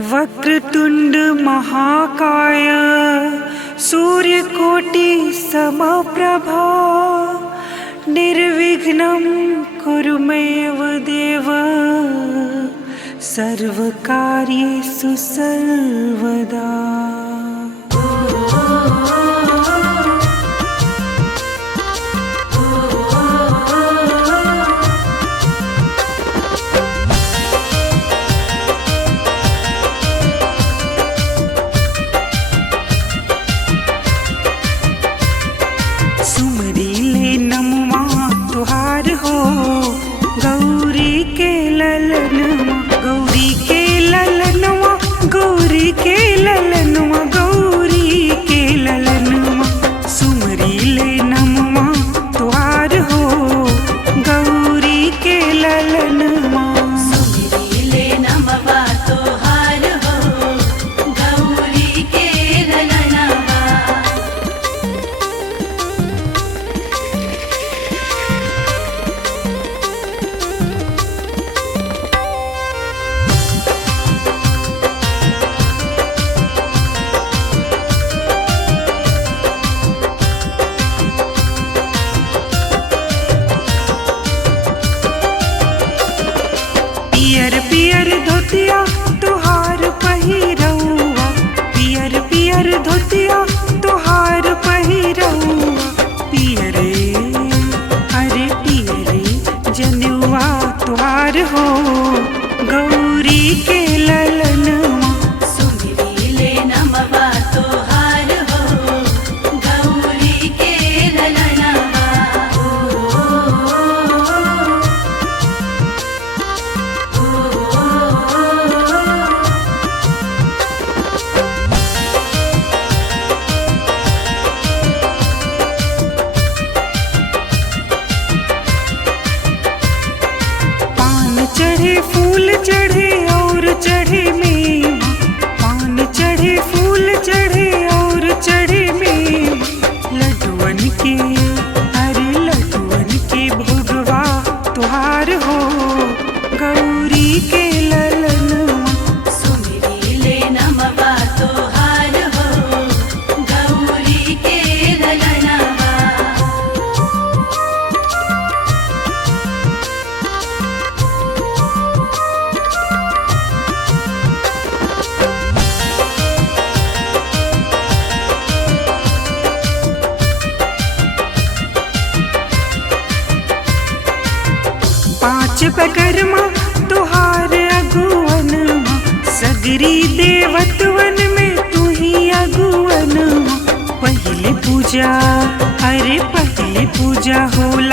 वक्रतुंड महाकाय सूर्यकोटि समप्रभा निर्विघ्नं कुरु मे देव सर्वकार्येषु सर्वदा। सुमरीले नमवा तुहार हो गौरी के ललनवा, गौरी के ललनवा, गौरी के ललनवा, गौरी के ललनवा। सुमरीले नमवा तुहार हो गौरी के ललनवा। सुमरीले नमवा तुहार हो गौरी के ललनवा। पियर पियर धोतिया तुहार पहिरौआ, पियर पियर धोतिया तुहार पहिरौआ। पियरे अरे पियरे जनुआ तुहार हो गौरी के ललनवा। सुमरीले नमवा तुहार हो गौरी के ललनवा। पान चढ़े फूल चढ़े और चढ़े मेवा, पान चढ़े फूल चढ़े और चढ़े मेवा। लड्डुअन के अरे लड्डुअन के भोगवा तुहार हो गौरी के ललनवा। सुमरीले नमवा तुहार हो गौरी के ललनवा। पांच पकरमा तुहार अगुवनवा, सगरी देवतवन में तू ही अगुवनवा। पहले पूजा अरे पहले पूजा होला